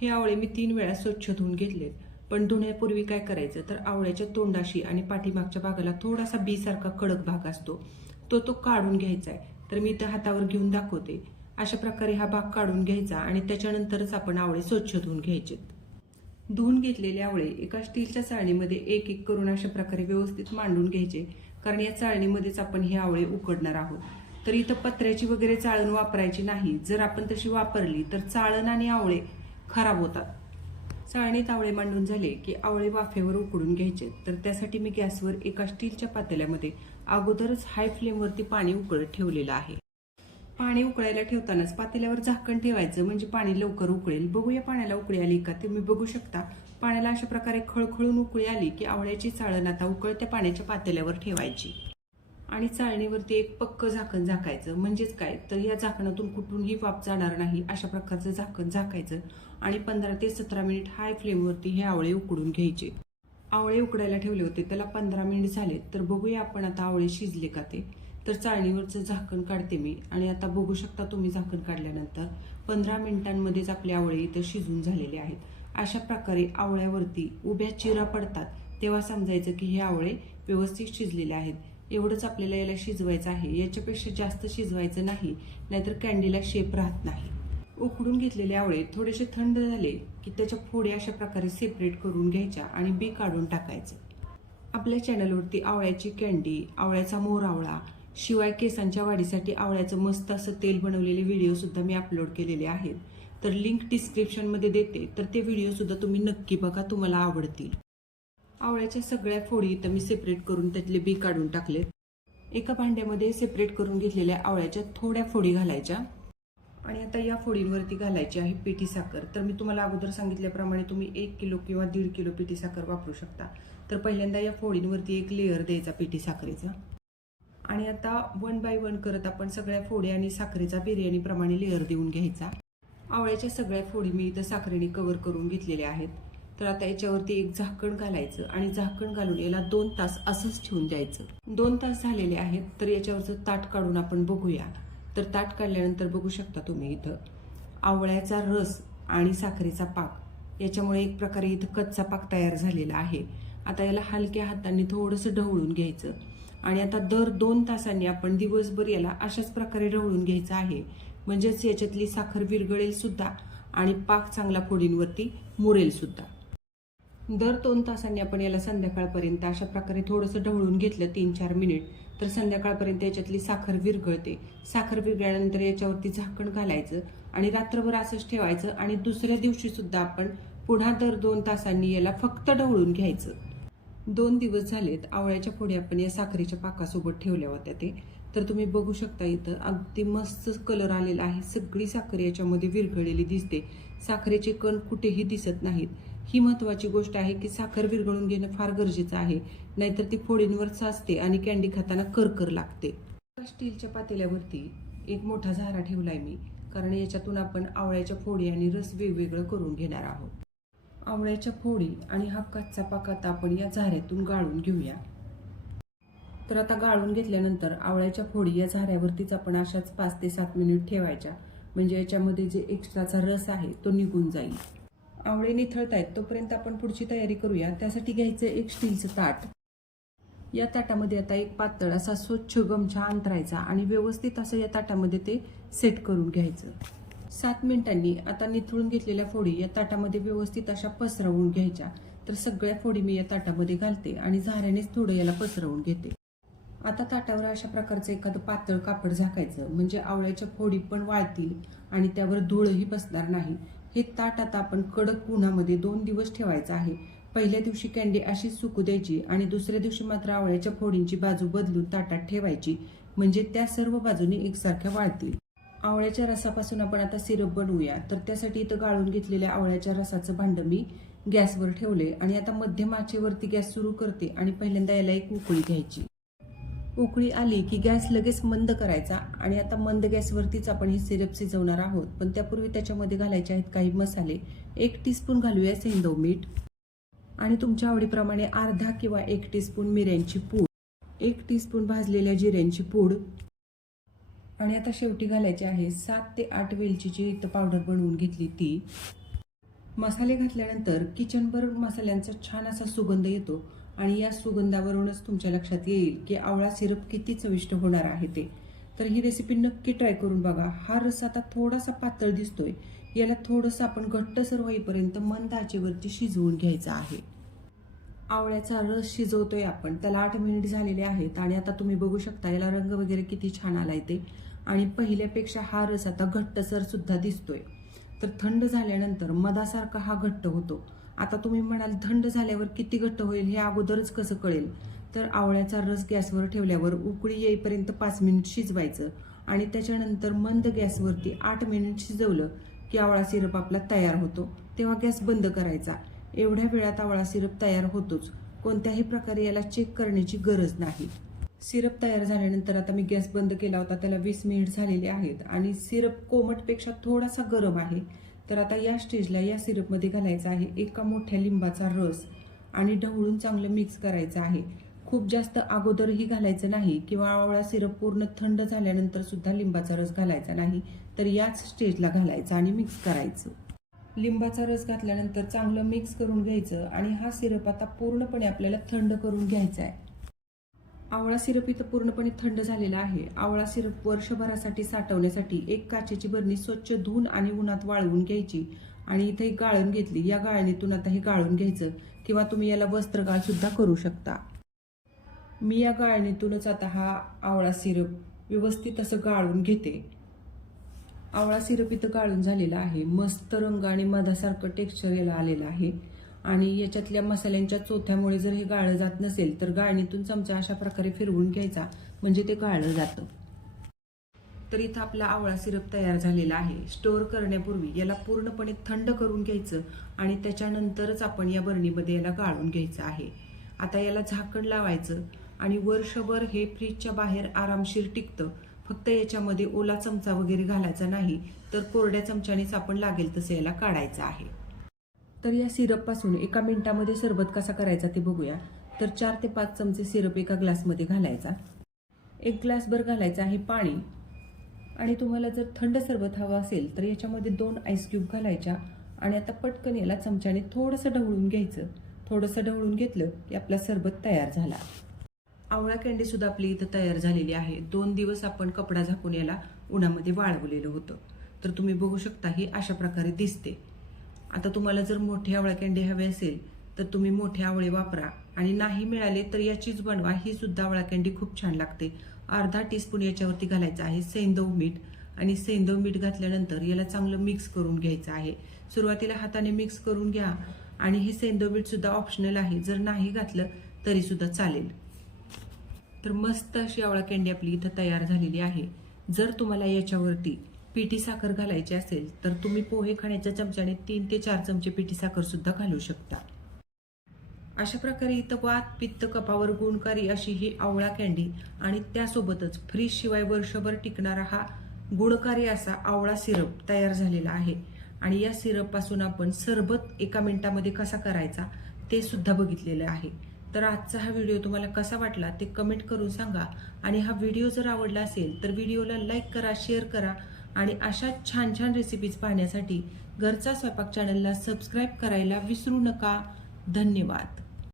हे आवळे मी 3 वेळा स्वच्छ धुवून घेतलेत. पण धुण्यापूर्वी काय करायचं तर आवळ्याच्या तोंडाशी आणि पाठीमागच्या भागाला थोडासा बी सारखा कडक भाग असतो, तो काढून घ्यायचा आहे. तर मी इथं हातावर घेऊन दाखवते. अशा प्रकारे हा भाग काढून घ्यायचा आणि त्याच्यानंतरच आपण आवळे स्वच्छ धुवून घ्यायचे. धुवून घेतलेले आवळे एका स्टीलच्या चाळणीमध्ये एक एक करून अशा प्रकारे व्यवस्थित मांडून घ्यायचे, कारण या चाळणीमध्येच आपण हे आवळे उकडणार आहोत. तर इथं पत्र्याची वगैरे चाळण वापरायची नाही. जर आपण तशी वापरली तर चाळण आणि आवळे खराब होतात. चाळणीत आवळे मांडून झाले की आवळे वाफेवर उकडून घ्यायचे. तर त्यासाठी मी गॅसवर एका स्टीलच्या पातेल्यामध्ये अगोदरच हाय फ्लेमवरती पाणी उकळत ठेवलेलं आहे. पाणी उकळायला ठेवतानाच पातेल्यावर झाकण ठेवायचं, म्हणजे पाणी लवकर उकळेल. बघूया पाण्याला उकळी आली का. तुम्ही बघू शकता पाण्याला अशा प्रकारे खळखळून उकळी आली की आवळ्याची चाळण आता उकळत्या पाण्याच्या पातेल्यावर ठेवायची आणि चाळणीवरती एक पक्क झाकण झाकायचं. म्हणजेच काय तर या झाकणातून कुठूनही वाफ जाणार नाही अशा प्रकारचं झाकण झाकायचं आणि 15 ते 17 मिनिट हाय फ्लेमवरती हे आवळे उकडून घ्यायचे. आवळे उकडायला ठेवले होते, त्याला 15 मिनिट झाले. तर बघूया आपण आता आवळे शिजले का ते. तर चाळणीवरचं झाकण काढते मी आणि आता बघू शकता तुम्ही झाकण काढल्यानंतर 15 मिनिटांमध्येच आपले आवळे इथं शिजून झालेले आहेत. अशा प्रकारे आवळ्यावरती उभ्या चिरा पडतात तेव्हा समजायचं की हे आवळे व्यवस्थित शिजलेले आहेत. एवढंच आपल्याला याला शिजवायचं आहे, याच्यापेक्षा जास्त शिजवायचं नाही, नाहीतर कॅन्डीला शेप राहत नाही. उकडून घेतलेले आवळे थोडेसे थंड झाले की त्याच्या फोडी अशा प्रकारे सेपरेट करून घ्यायच्या आणि बी काढून टाकायचं. आपल्या चॅनलवरती आवळ्याची कॅन्डी, आवळ्याचा मोर आवळा, शिवाय केसांच्या वाढीसाठी आवळ्याचं मस्त असं तेल बनवलेले व्हिडिओ सुद्धा मी अपलोड केलेले आहेत. तर लिंक डिस्क्रिप्शनमध्ये देते, तर ते व्हिडिओ सुद्धा तुम्ही नक्की बघा, तुम्हाला आवडतील. आवळ्याच्या सगळ्या फोडी इथं मी सेपरेट करून त्यातले बी काढून टाकले. एका भांड्यामध्ये सेपरेट करून घेतलेल्या आवळ्याच्या थोड्या फोडी घालायच्या आणि आता या फोडींवरती घालायची आहे पिठी साखर. तर मी तुम्हाला अगोदर सांगितल्याप्रमाणे तुम्ही 1 किलो किंवा 1.5 किलो पिठी साखर वापरू शकता. तर पहिल्यांदा या फोडींवरती एक लेअर द्यायचा पिठी साखरेचा आणि आता 1 बाय 1 करत आपण सगळ्या फोडी आणि साखरेचा बिर्याणीप्रमाणे लेअर देऊन घ्यायचा. आवळ्याच्या सगळ्या फोडी मी इथं साखरेने कव्हर करून घेतलेल्या आहेत. तर आता याच्यावरती एक झाकण घालायचं आणि झाकण घालून याला 2 तास असंच ठेवून द्यायचं. 2 तास झालेले आहेत. तर याच्यावरचं ताट काढून आपण बघूया. तर ताट काढल्यानंतर बघू शकता तुम्ही इथं आवळ्याचा रस आणि साखरेचा पाक याच्यामुळे एक प्रकारे इथं कच्चा पाक तयार झालेला आहे. आता याला हलक्या हाताने थोडंसं ढवळून घ्यायचं आणि आता दर 2 तासांनी आपण दिवसभर याला अशाच प्रकारे ढवळून घ्यायचं आहे. म्हणजेच याच्यातली साखर विरघळेल सुद्धा आणि पाक चांगला फोडींवरती मुरेल सुद्धा. दर 2 तासांनी आपण याला संध्याकाळपर्यंत अशा प्रकारे थोडंसं ढवळून घेतलं 3-4 मिनिट तर संध्याकाळपर्यंत याच्यातली साखर विरघळते. साखर विरघळल्यानंतर याच्यावरती झाकण घालायचं आणि रात्रभर असंच ठेवायचं आणि दुसऱ्या दिवशी सुद्धा आपण पुन्हा दर 2 तासांनी याला फक्त ढवळून घ्यायचं. 2 दिवस झालेत. आवळ्याच्या फोडी आपण या साखरेच्या पाकासोबत ठेवल्या होत्या ते. तर तुम्ही बघू शकता इथं अगदी मस्त कलर आलेला आहे. सगळी साखर याच्यामध्ये विरघळलेली दिसते. साखरेचे कण कुठेही दिसत नाहीत. ही महत्वाची गोष्ट आहे की साखर विरघळून घेणं फार गरजेचं आहे, नाहीतर ती फोडींवर साचते आणि कॅन्डी खाताना करकर लागते. स्टीलच्या पातेल्यावरती एक मोठा झारा ठेवलाय मी, कारण याच्यातून आपण आवळ्याच्या फोडी आणि रस वेगवेगळं करून घेणार आहोत. आवळ्याच्या फोडी आणि हा कच्चा पाक आता आपण या झाऱ्यातून गाळून घेऊया. तर आता गाळून घेतल्यानंतर आवळ्याच्या फोडी या झाऱ्यावरतीच आपण अशाच 5 ते 7 मिनिट ठेवायच्या, म्हणजे याच्यामध्ये जे एक्स्ट्राचा रस आहे तो निघून जाईल. आवळे निथळतायत तोपर्यंत आपण पुढची तयारी करूया. त्यासाठी घ्यायचं एक स्टीलचं ताट. या ताटामध्ये आता एक पातळ असा स्वच्छ गमछा अंतरायचा आणि व्यवस्थित असं या ताटामध्ये ते सेट करून घ्यायचं. 7 मिनिटांनी आता निथळून घेतलेल्या फोडी या ताटामध्ये व्यवस्थित अशा पसरवून घ्यायच्या. तर सगळ्या फोडी मी या ताटामध्ये घालते आणि झाऱ्यानेच थोडं याला पसरवून घेते. आता ताटावर अशा प्रकारचं एखादं पातळ कापड झाकायचं, म्हणजे आवळ्याच्या फोडी पण वाळतील आणि त्यावर धूळही बसणार नाही. हे ताट आता आपण कडक उन्हामध्ये 2 दिवस ठेवायचं आहे. पहिल्या दिवशी कॅन्डी अशीच सुकू द्यायची आणि दुसऱ्या दिवशी मात्र आवळ्याच्या फोडींची बाजू बदलून ताटात ठेवायची, म्हणजे त्या सर्व बाजूने एकसारख्या वाळतील. आवळ्याच्या रसापासून आपण आता सिरप बनवूया. तर त्यासाठी इथं गाळून घेतलेल्या आवळ्याच्या रसाचं भांडं मी गॅसवर ठेवले आणि आता मध्यम आचेवरती गॅस सुरू करते आणि पहिल्यांदा याला एक उकळी घ्यायची. उकळी आली की गॅस लगेच मंद करायचा आणि आता मंद गॅसवरतीच आपण हे सिरप शिजवणार आहोत. पण त्यापूर्वी त्याच्यामध्ये घालायचे आहेत काही मसाले. 1 टीस्पून घालूया सेंधव मीठ आणि तुमच्या आवडीप्रमाणे अर्धा किंवा 1 टीस्पून मिऱ्यांची पूड, 1 टीस्पून भाजलेल्या जिऱ्यांची पूड आणि आता शेवटी घालायचे आहे 7 ते 8 वेलचीची इथं पावडर बनवून घेतली ती. मसाले घातल्यानंतर किचनभर मसाल्यांचा छान असा सुगंध येतो आणि या सुगंधावरूनच तुमच्या लक्षात येईल की आवळा सिरप किती चविष्ट होणार आहे ते. तर ही रेसिपी नक्की ट्राय करून बघा. हा रस आता थोडासा पातळ दिसतोय, याला थोडंसं आपण घट्टसर होईपर्यंत मंद आचेवरती शिजवून घ्यायचं आहे. आवळ्याचा रस शिजवतोय आपण, त्याला 8 मिनिट झालेले आहेत आणि आता तुम्ही बघू शकता याला रंग वगैरे किती छान आलाय ते. आणि पहिल्यापेक्षा हा रस आता घट्टसर सुद्धा दिसतोय. तर थंड झाल्यानंतर मधासारखा हा घट्ट होतो. आता तुम्ही म्हणाल थंड झाल्यावर किती घट्ट होईल हे अगोदरच कसं कळेल? तर आवळ्याचा रस गॅसवर ठेवल्यावर उकळी येईपर्यंत 5 मिनिट शिजवायचं आणि त्याच्यानंतर मंद गॅसवरती 8 मिनिट शिजवलं की आवळा सिरप आपला तयार होतो. तेव्हा गॅस बंद करायचा. एवढ्या वेळात आवळा सिरप तयार होतोच. कोणत्याही प्रकारे याला चेक करण्याची गरज नाही. सिरप तयार झाल्यानंतर आता मी गॅस बंद केला होता, त्याला 20 मिनिट झालेले आहेत आणि सिरप कोमटपेक्षा थोडासा गरम आहे. तर आता या स्टेजला या सिरपमध्ये घालायचा आहे 1 मोठ्या लिंबाचा रस आणि ढवळून चांगलं मिक्स करायचं आहे. खूप जास्त अगोदरही घालायचं नाही किंवा आवळा सिरप पूर्ण थंड झाल्यानंतर सुद्धा लिंबाचा रस घालायचा नाही, तर याच स्टेजला घालायचा आणि मिक्स करायचं. लिंबाचा रस घातल्यानंतर चांगलं मिक्स करून घ्यायचं आणि हा सिरप आता पूर्णपणे आपल्याला थंड करून घ्यायचा आहे. आवळा सिरप इथं पूर्णपणे थंड झालेला आहे. आवळा सिरप वर्षभरासाठी साठवण्यासाठी एक काचेची बरणी स्वच्छ धुवून आणि उन्हात वाळवून घ्यायची आणि इथे एक गाळण घेतली. या गाळणीतून आता हे गाळून घ्यायचं किंवा तुम्ही याला वस्त्रगाळ सुद्धा करू शकता. मी या गाळणीतूनच आता हा आवळा सिरप व्यवस्थित असं गाळून घेते. आवळा सिरप इथं गाळून झालेला आहे. मस्त रंग आणि मधासारखं टेक्स्चर याला आलेलं आहे आणि याच्यातल्या मसाल्यांच्या चोथ्यामुळे जर हे गाळलं जात नसेल तर गाळणीतून चमचा अशा प्रकारे फिरवून घ्यायचा, म्हणजे ते गाळलं जातं. तर इथं आपला आवळा सिरप तयार झालेला आहे. स्टोअर करण्यापूर्वी याला पूर्णपणे थंड करून घ्यायचं आणि त्याच्यानंतरच आपण या बरणीमध्ये याला गाळून घ्यायचं आहे. आता याला झाकण लावायचं आणि वर्षभर हे फ्रीजच्या बाहेर आरामशीर टिकतं. फक्त याच्यामध्ये ओला चमचा वगैरे घालायचा नाही, तर कोरड्या चमच्यानेच आपण लागेल तसं याला काढायचं आहे. तर या सिरपपासून 1 मिनिटामध्ये सरबत कसा करायचा ते बघूया. तर 4 ते 5 चमचे सिरप एका ग्लासमध्ये घालायचा. 1 ग्लासभर घालायचं आहे पाणी आणि तुम्हाला जर थंड सरबत हवं असेल तर याच्यामध्ये 2 आईस क्यूब घालायच्या आणि आता पटकन याला चमच्याने थोडंसं ढवळून घ्यायचं. थोडंसं ढवळून घेतलं की आपला सरबत तयार झाला. आवळा कँडी सुद्धा आपली इथं तयार झालेली आहे. 2 दिवस आपण कपडा झाकून याला उन्हामध्ये वाळवलेलं होतं. तर तुम्ही बघू शकता ही अशा प्रकारे दिसते. आता तुम्हाला जर मोठे आवळा कँडी हवे असेल तर तुम्ही मोठे आवळे वापरा आणि नाही मिळाले तर याचीच बनवा. ही सुद्धा आवळा कँडी खूप छान लागते. अर्धा टीस्पून याच्यावरती घालायचं आहे सेंधव मीठ आणि सेंधव मीठ घातल्यानंतर याला चांगलं मिक्स करून घ्यायचं आहे. सुरुवातीला हाताने मिक्स करून घ्या आणि हे सेंधव मीठ सुद्धा ऑप्शनल आहे, जर नाही घातलं तरी सुद्धा चालेल. तर मस्त अशी आवळा कँडी आपली इथं तयार झालेली आहे. जर तुम्हाला याच्यावरती पिठी साखर घालायची असेल तर तुम्ही पोहे खाण्याच्या चमच्याने 3 ते 4 चमचे पिठी साखर सुद्धा घालू शकता. अशा प्रकारे इथं वात पित्त कफावर गुणकारी अशी ही आवळा कँडी आणि त्यासोबतच फ्रीज शिवाय वर्षभर टिकणारा हा गुणकारी असा आवळा सिरप तयार झालेला आहे. आणि या सिरपपासून आपण सरबत 1 मिनिटामध्ये कसा करायचा ते सुद्धा बघितलेलं आहे. तर आजचा हा व्हिडिओ तुम्हाला कसा वाटला ते कमेंट करून सांगा आणि हा व्हिडिओ जर आवडला असेल तर व्हिडिओला लाईक करा, शेअर करा आणि अशा छान छान रेसिपीज पाहण्यासाठी घरचा स्वयंपाक चॅनलला सबस्क्राईब करायला विसरू नका. धन्यवाद.